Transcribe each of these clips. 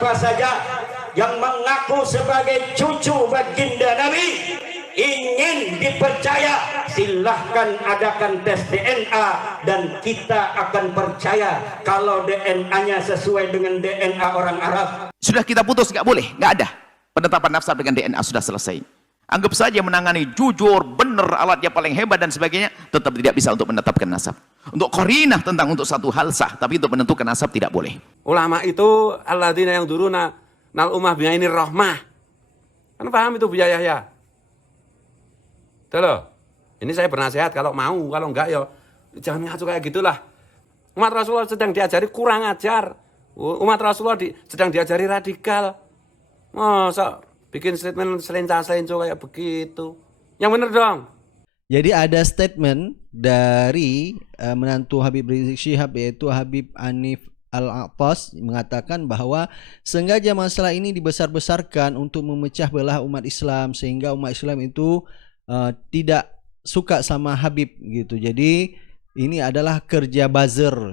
Siapa saja yang mengaku sebagai cucu baginda Nabi ingin dipercaya, silahkan adakan tes DNA dan kita akan percaya kalau DNA-nya sesuai dengan DNA orang Arab. Sudah kita putus, nggak boleh, nggak ada penetapan nasab dengan DNA, sudah selesai. Anggap saja menangani jujur, benar, alatnya paling hebat dan sebagainya, tetap tidak bisa untuk menetapkan nasab. Untuk qarinah tentang untuk satu hal sah, tapi untuk menentukan nasab tidak boleh. Ulama itu alladzina yang duruna nal ummah bi'ainir rahmah. Kan paham itu Buya Yahya? Tuh loh. Ini saya bernasihat kalau mau, kalau enggak ya jangan ngaco kayak gitulah. Umat Rasulullah sedang diajari kurang ajar. Umat Rasulullah sedang diajari radikal. Masa bikin statement selencah-selenco kayak begitu. Yang bener dong. Jadi ada statement dari menantu Habib Rizik Syihab, yaitu Habib Hanif Al-Aqtas, mengatakan bahwa sengaja masalah ini dibesar-besarkan untuk memecah belah umat Islam, sehingga umat Islam itu tidak suka sama Habib gitu. Jadi ini adalah kerja buzzer.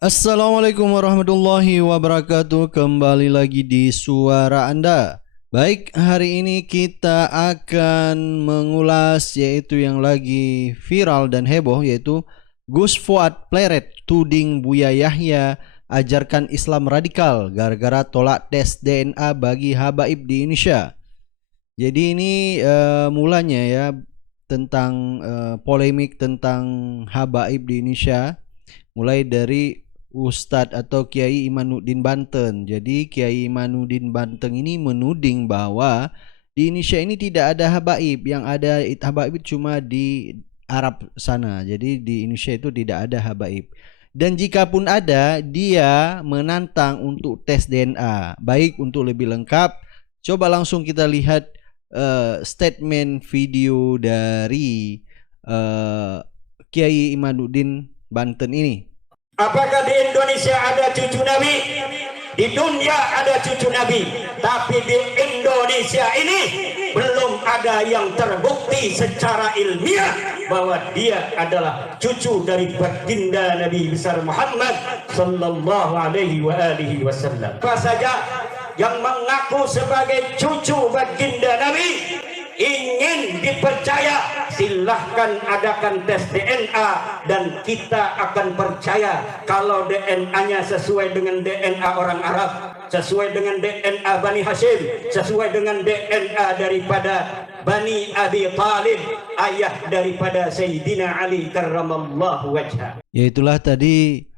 Assalamualaikum warahmatullahi wabarakatuh. Kembali lagi di Suara Anda. Baik, hari ini kita akan mengulas yaitu yang lagi viral dan heboh, yaitu Gus Fuad Pleret tuding Buya Yahya ajarkan Islam radikal gara-gara tolak tes DNA bagi habaib di Indonesia. Jadi ini mulanya ya tentang polemik tentang habaib di Indonesia, mulai dari Ustadz atau Kiai Imanuddin Banten. Jadi Kiai Imanuddin Banten ini menuding bahwa di Indonesia ini tidak ada habaib, yang ada habaib cuma di Arab sana. Jadi di Indonesia itu tidak ada habaib. Dan jika pun ada, dia menantang untuk tes DNA. Baik, untuk lebih lengkap, coba langsung kita lihat statement video dari Kiai Imanuddin Banten ini. Apakah di Indonesia ada cucu Nabi? Di dunia ada cucu Nabi, tapi di Indonesia ini belum ada yang terbukti secara ilmiah bahwa dia adalah cucu dari baginda Nabi besar Muhammad sallallahu alaihi wasallam. Siapa saja yang mengaku sebagai cucu baginda Nabi ingin dipercaya, silahkan adakan tes DNA dan kita akan percaya kalau DNA-nya sesuai dengan DNA orang Arab, sesuai dengan DNA Bani Hashim, sesuai dengan DNA daripada Bani Abi Talib, ayah daripada Sayyidina Ali karramallahu wajhah. Yaitulah tadi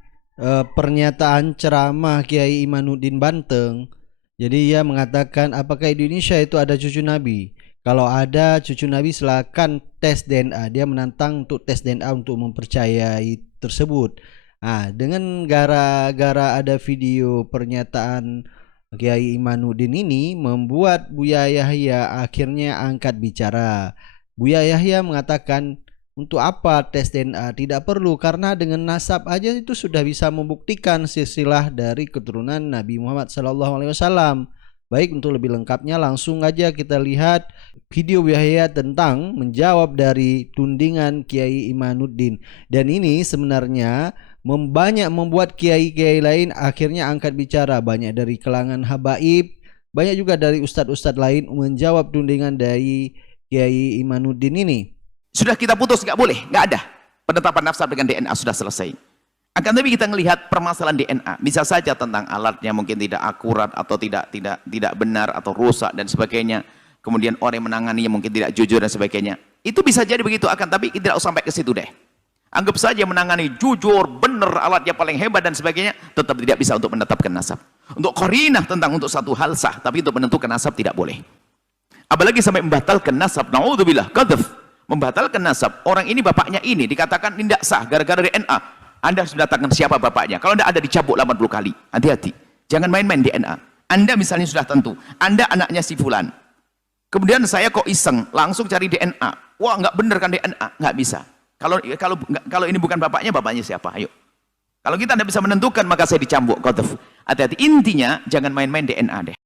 pernyataan ceramah Kiai Imanuddin Banten. Jadi ia mengatakan, apakah di Indonesia itu ada cucu Nabi? Kalau ada cucu Nabi, silakan tes DNA. Dia menantang untuk tes DNA untuk mempercayai tersebut. Nah, dengan gara-gara ada video pernyataan Kiai Imanuddin ini, membuat Buya Yahya akhirnya angkat bicara. Buya Yahya mengatakan, untuk apa tes DNA? Tidak perlu, karena dengan nasab aja itu sudah bisa membuktikan silsilah dari keturunan Nabi Muhammad SAW. Baik, untuk lebih lengkapnya langsung aja kita lihat video Yahya tentang menjawab dari tudingan Kiai Imanuddin. Dan ini sebenarnya banyak membuat kiai-kiai lain akhirnya angkat bicara. Banyak dari kalangan habaib, banyak juga dari ustadz-ustadz lain menjawab tudingan dari Kiai Imanuddin ini. Sudah kita putus, nggak boleh, nggak ada penetapan nasab dengan DNA, sudah selesai. Akan tapi kita melihat permasalahan DNA, bisa saja tentang alatnya mungkin tidak akurat atau tidak benar atau rusak dan sebagainya. Kemudian orang yang menanganinya mungkin tidak jujur dan sebagainya. Itu bisa jadi begitu, akan tapi tidak usah sampai ke situ deh. Anggap saja menangani jujur, benar, alatnya paling hebat dan sebagainya, tetap tidak bisa untuk menetapkan nasab. Untuk qarinah tentang untuk satu hal sah, tapi untuk menentukan nasab tidak boleh. Apalagi sampai membatalkan nasab, naudzubillah, qadzaf. Membatalkan nasab, orang ini bapaknya ini dikatakan tidak sah gara-gara DNA. Anda harus mendatangkan siapa bapaknya. Kalau Anda ada dicabuk 80 kali. Hati-hati. Jangan main-main DNA. Anda misalnya sudah tentu, Anda anaknya si fulan. Kemudian saya kok iseng, langsung cari DNA. Wah, nggak bener kan DNA? Nggak bisa. Kalau ini bukan bapaknya siapa? Ayo. Kalau kita tidak bisa menentukan, maka saya dicambuk. Hati-hati. Intinya, jangan main-main DNA deh.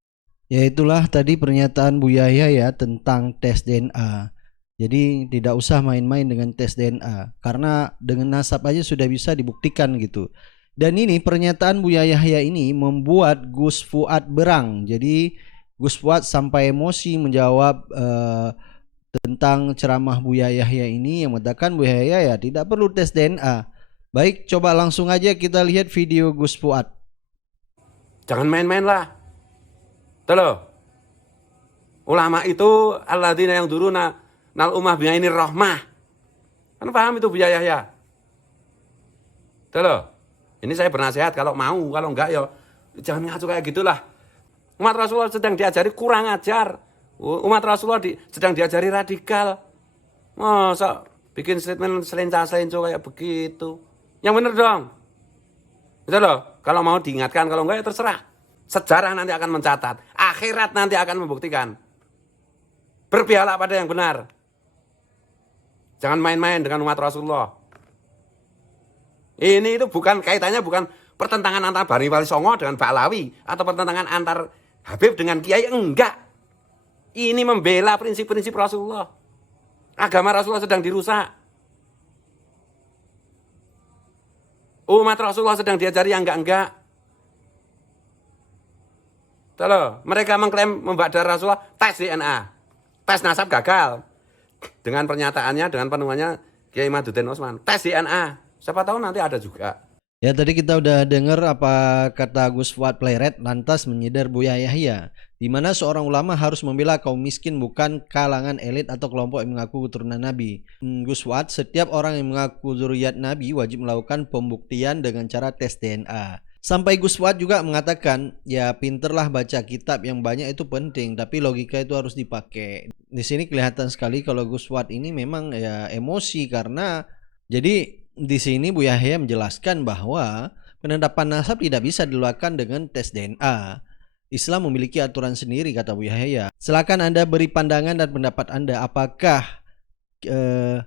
Ya, itulah tadi pernyataan Buya Yahya tentang tes DNA. Jadi tidak usah main-main dengan tes DNA karena dengan nasab aja sudah bisa dibuktikan gitu. Dan ini pernyataan Buya Yahya ini membuat Gus Fuad berang. Jadi Gus Fuad sampai emosi menjawab tentang ceramah Buya Yahya ini yang mengatakan Buya Yahya ya tidak perlu tes DNA. Baik, coba langsung aja kita lihat video Gus Fuad. Jangan main-main lah. Tuh loh. Ulama itu alladzina yang duruna nal umah bi'ainir rahmah. Kan paham itu Buya Yahya? Tuh loh. Ini saya bernasihat kalau mau, kalau enggak ya jangan ngacu kayak gitulah. Umat Rasulullah sedang diajari kurang ajar. Umat Rasulullah sedang diajari radikal. Masa bikin statement selencah-selenco kayak begitu. Yang bener dong. Gitu loh. Kalau mau diingatkan, kalau enggak ya terserah. Sejarah nanti akan mencatat. Akhirat nanti akan membuktikan. Berpihaklah pada yang benar. Jangan main-main dengan umat Rasulullah. Ini itu bukan kaitannya bukan pertentangan antara Bani Wali Songo dengan Ba'lawi. Atau pertentangan antar Habib dengan Kiai. Enggak. Ini membela prinsip-prinsip Rasulullah. Agama Rasulullah sedang dirusak. Umat Rasulullah sedang diajari yang enggak-enggak. Tuh, mereka mengklaim membadar Rasulullah, tes DNA. Tes nasab gagal. Dengan pernyataannya, dengan penuhannya Kiai Maduddin Osman. Tes DNA. Siapa tahu nanti ada juga. Ya tadi kita udah dengar apa kata Gus Fuad Pleret lantas menyindir Buya Yahya, di mana seorang ulama harus membela kaum miskin bukan kalangan elit atau kelompok yang mengaku keturunan Nabi. Gus Fuad, setiap orang yang mengaku zuriat Nabi wajib melakukan pembuktian dengan cara tes DNA. Sampai Gus Fuad juga mengatakan, ya pinterlah baca kitab yang banyak itu penting, tapi logika itu harus dipakai. Di sini kelihatan sekali kalau Gus Fuad ini memang ya emosi karena jadi di sini Buya Yahya menjelaskan bahwa penetapan nasab tidak bisa dilakukan dengan tes DNA. Islam memiliki aturan sendiri, kata Buya Yahya. Silakan Anda beri pandangan dan pendapat Anda. Apakah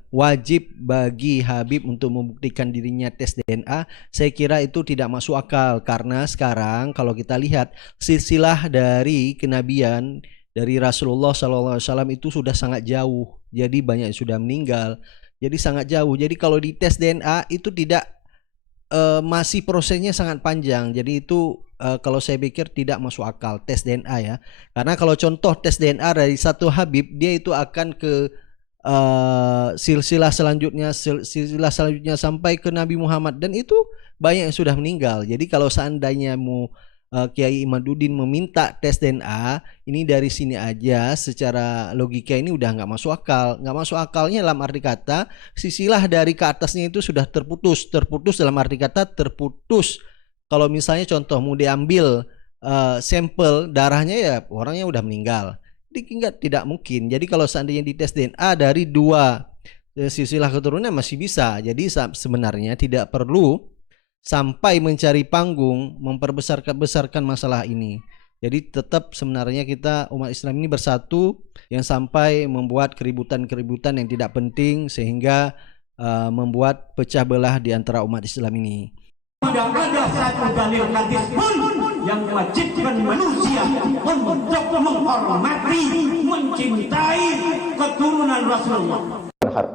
wajib bagi Habib untuk membuktikan dirinya tes DNA? Saya kira itu tidak masuk akal karena sekarang kalau kita lihat silsilah dari kenabian dari Rasulullah SAW itu sudah sangat jauh. Jadi banyak yang sudah meninggal. Jadi sangat jauh. Jadi kalau di tes DNA itu tidak masih prosesnya sangat panjang. Jadi itu kalau saya pikir tidak masuk akal tes DNA ya. Karena kalau contoh tes DNA dari satu Habib, dia itu akan ke silsilah selanjutnya sampai ke Nabi Muhammad dan itu banyak yang sudah meninggal. Jadi kalau seandainya mau Kiai Imaduddin meminta tes DNA ini dari sini aja, secara logika ini udah nggak masuk akal. Nggak masuk akalnya dalam arti kata silsilah dari ke atasnya itu sudah terputus dalam arti kata terputus. Kalau misalnya contoh mau diambil sampel darahnya ya orangnya udah meninggal. Jadi tidak mungkin. Jadi kalau seandainya dites DNA dari dua silsilah keturunan masih bisa. Jadi sebenarnya tidak perlu sampai mencari panggung memperbesarkan masalah ini. Jadi tetap sebenarnya kita umat Islam ini bersatu, yang sampai membuat keributan-keributan yang tidak penting sehingga membuat pecah belah di antara umat Islam ini. Tidak ada satu dalil hadis pun yang mewajibkan manusia untuk menghormati, mencintai keturunan Rasulullah.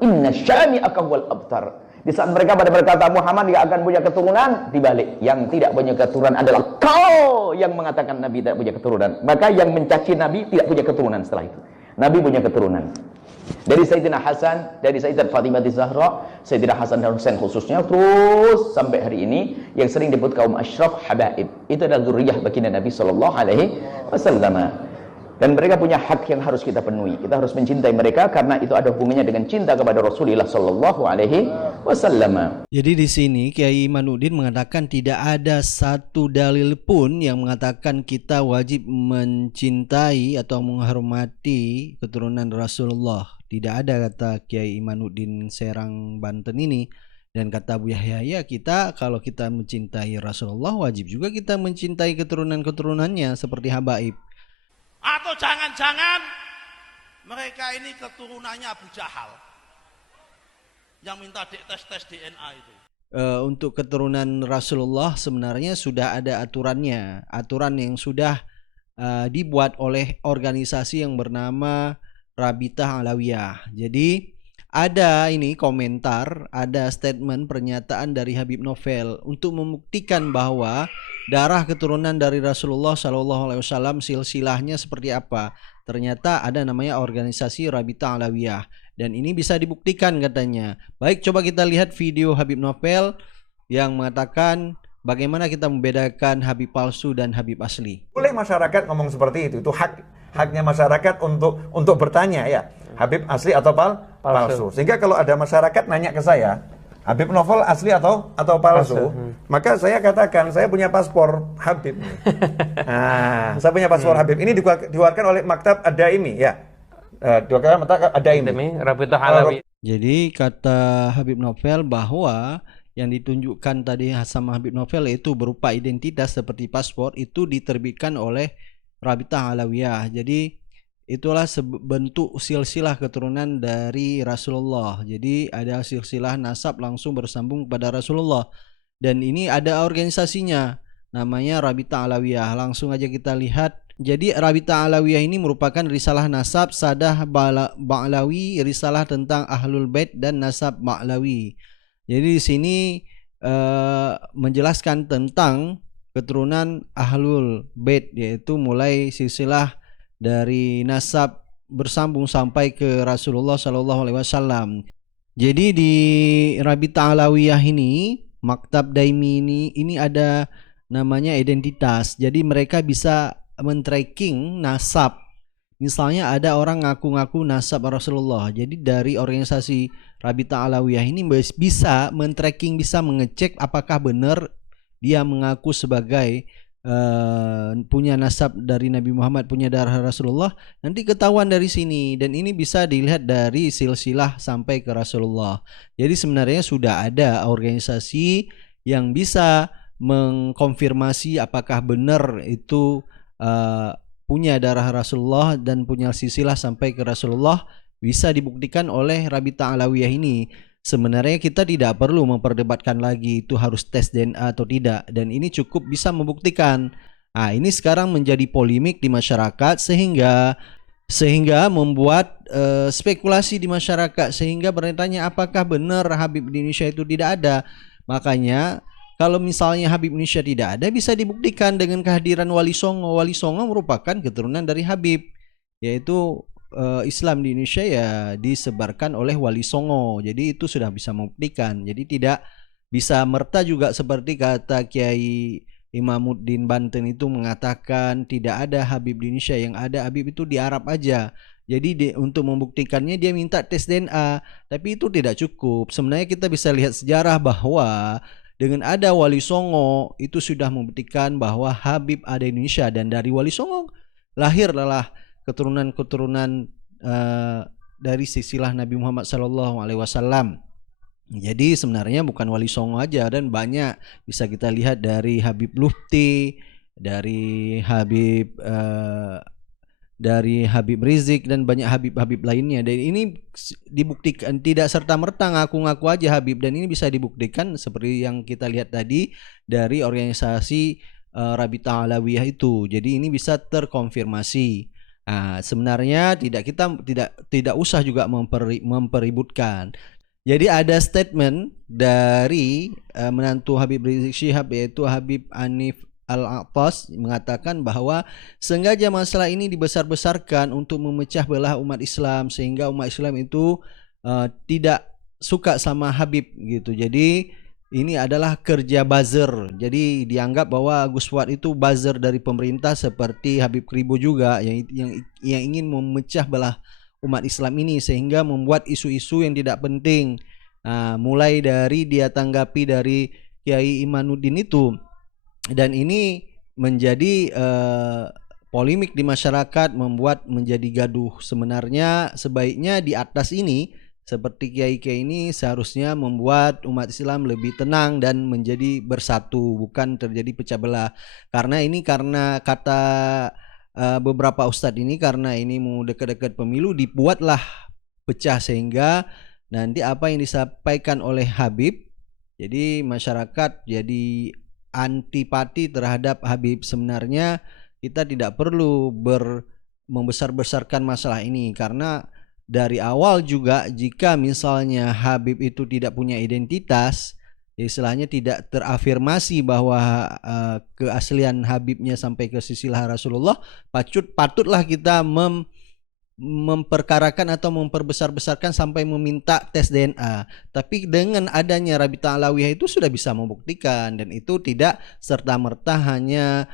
Inna syani'aka wal abtar. Di saat mereka pada berkata Muhammad tidak akan punya keturunan, dibalik yang tidak punya keturunan adalah kau yang mengatakan Nabi tidak punya keturunan. Maka yang mencaci Nabi tidak punya keturunan setelah itu. Nabi punya keturunan. Dari Sayyidina Hasan, dari Sayyidat Fatimah Zahra, Sayyidina Hasan dan Husain khususnya, terus sampai hari ini yang sering disebut kaum asyraf habaib. Itu adalah zuriyah baginda Nabi sallallahu alaihi wasallam. Dan mereka punya hak yang harus kita penuhi. Kita harus mencintai mereka karena itu ada hubungannya dengan cinta kepada Rasulullah sallallahu alaihi wasallam. Jadi di sini Kiai Imanuddin mengatakan tidak ada satu dalil pun yang mengatakan kita wajib mencintai atau menghormati keturunan Rasulullah. Tidak ada, kata Kiai Imanuddin Serang Banten ini. Dan kata Buya Yahya, kita kalau kita mencintai Rasulullah wajib juga kita mencintai keturunan-keturunannya seperti habaib. Atau jangan-jangan mereka ini keturunannya Abu Jahal yang minta tes DNA itu. Untuk keturunan Rasulullah sebenarnya sudah ada aturannya, aturan yang sudah dibuat oleh organisasi yang bernama Rabitah Alawiyah. Jadi ada ini komentar, ada statement pernyataan dari Habib Novel untuk membuktikan bahwa darah keturunan dari Rasulullah SAW silsilahnya seperti apa. Ternyata ada namanya organisasi Rabitah Alawiyah dan ini bisa dibuktikan katanya. Baik, coba kita lihat video Habib Novel yang mengatakan bagaimana kita membedakan Habib palsu dan Habib asli. Boleh masyarakat ngomong seperti itu haknya masyarakat untuk bertanya ya, Habib asli atau palsu. Sehingga kalau ada masyarakat nanya ke saya, Habib Novel asli atau palsu, maka saya katakan saya punya paspor Habib. Nah, saya punya paspor Habib. Ini dikeluarkan oleh Maktab Ad-Daimi ya. Dikeluarkan Maktab Ad-Daimi. Rabitah Alawiyah. Jadi kata Habib Novel bahwa yang ditunjukkan tadi sama Habib Novel itu berupa identitas seperti paspor itu diterbitkan oleh Rabitah Alawiyah. Jadi itulah bentuk silsilah keturunan dari Rasulullah. Jadi ada silsilah nasab langsung bersambung kepada Rasulullah. Dan ini ada organisasinya, namanya Rabitah Alawiyah. Langsung aja kita lihat. Jadi Rabitah Alawiyah ini merupakan risalah nasab Sadah Ba'lawi, risalah tentang Ahlul Bait dan nasab Ba'lawi. Jadi di sini menjelaskan tentang keturunan Ahlul Bait, yaitu mulai silsilah dari nasab bersambung sampai ke Rasulullah SAW. Jadi di Rabitah Alawiyah ini, Maktab Daimi ini ada namanya identitas. Jadi mereka bisa men-tracking nasab. Misalnya ada orang ngaku-ngaku nasab Rasulullah. Jadi dari organisasi Rabitah Alawiyah ini bisa men-tracking, bisa mengecek apakah benar dia mengaku sebagai punya nasab dari Nabi Muhammad, punya darah Rasulullah. Nanti ketahuan dari sini, dan ini bisa dilihat dari silsilah sampai ke Rasulullah. Jadi sebenarnya sudah ada organisasi yang bisa mengkonfirmasi apakah benar itu punya darah Rasulullah dan punya silsilah sampai ke Rasulullah. Bisa dibuktikan oleh Rabitah Alawiyah ini. Sebenarnya kita tidak perlu memperdebatkan lagi itu harus tes DNA atau tidak, dan ini cukup bisa membuktikan. Nah, ini sekarang menjadi polemik di masyarakat sehingga membuat spekulasi di masyarakat, sehingga bertanya apakah benar Habib di Indonesia itu tidak ada. Makanya kalau misalnya Habib Indonesia tidak ada, bisa dibuktikan dengan kehadiran Wali Songo. Wali Songo merupakan keturunan dari Habib, yaitu Islam di Indonesia ya disebarkan oleh Wali Songo. Jadi itu sudah bisa membuktikan. Jadi tidak bisa merta juga seperti kata Kiai Imamuddin Banten itu mengatakan tidak ada Habib di Indonesia, yang ada Habib itu di Arab aja. Jadi untuk membuktikannya dia minta tes DNA, tapi itu tidak cukup. Sebenarnya kita bisa lihat sejarah bahwa dengan ada Wali Songo itu sudah membuktikan bahwa Habib ada di Indonesia, dan dari Wali Songo lahirlah keturunan-keturunan dari silsilah Nabi Muhammad SAW. Jadi sebenarnya bukan Wali Songo aja, dan banyak bisa kita lihat dari Habib Lufti, dari Habib Rizik, dan banyak Habib-Habib lainnya. Dan ini dibuktikan tidak serta-merta ngaku-ngaku aja Habib, dan ini bisa dibuktikan seperti yang kita lihat tadi dari organisasi Rabitah Alawiyah itu. Jadi ini bisa terkonfirmasi. Nah, sebenarnya tidak usah juga mempeributkan. Jadi ada statement dari menantu Habib Rizik Syihab, yaitu Habib Hanif Al-Aqtas, mengatakan bahwa sengaja masalah ini dibesar-besarkan untuk memecah belah umat Islam, sehingga umat Islam itu tidak suka sama Habib gitu. Jadi ini adalah kerja buzzer. Jadi dianggap bahwa Gus Fuad itu buzzer dari pemerintah, seperti Habib Kribo juga yang ingin memecah belah umat Islam ini, sehingga membuat isu-isu yang tidak penting. Mulai dari dia tanggapi dari Kiai Imanuddin itu, dan ini menjadi polemik di masyarakat, membuat menjadi gaduh. Sebenarnya sebaiknya di atas ini, seperti kiai-kiai ini seharusnya membuat umat Islam lebih tenang dan menjadi bersatu, bukan terjadi pecah belah. Karena kata beberapa ustadz ini, karena ini mau dekat-dekat pemilu, dibuatlah pecah, sehingga nanti apa yang disampaikan oleh Habib, jadi masyarakat jadi antipati terhadap Habib. Sebenarnya kita tidak perlu membesar-besarkan masalah ini, karena dari awal juga jika misalnya Habib itu tidak punya identitas, istilahnya tidak terafirmasi bahwa keaslian Habibnya sampai ke silsilah Rasulullah, patutlah kita memperkarakan atau memperbesar-besarkan sampai meminta tes DNA. Tapi dengan adanya Rabitah Alawiyah itu sudah bisa membuktikan, dan itu tidak serta-merta hanya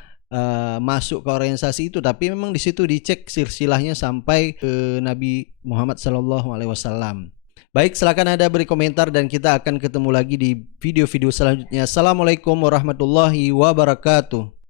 masuk ke organisasi itu, tapi memang di situ dicek silsilahnya sampai ke Nabi Muhammad SAW. Baik, silakan Anda beri komentar dan kita akan ketemu lagi di video-video selanjutnya. Assalamualaikum warahmatullahi wabarakatuh.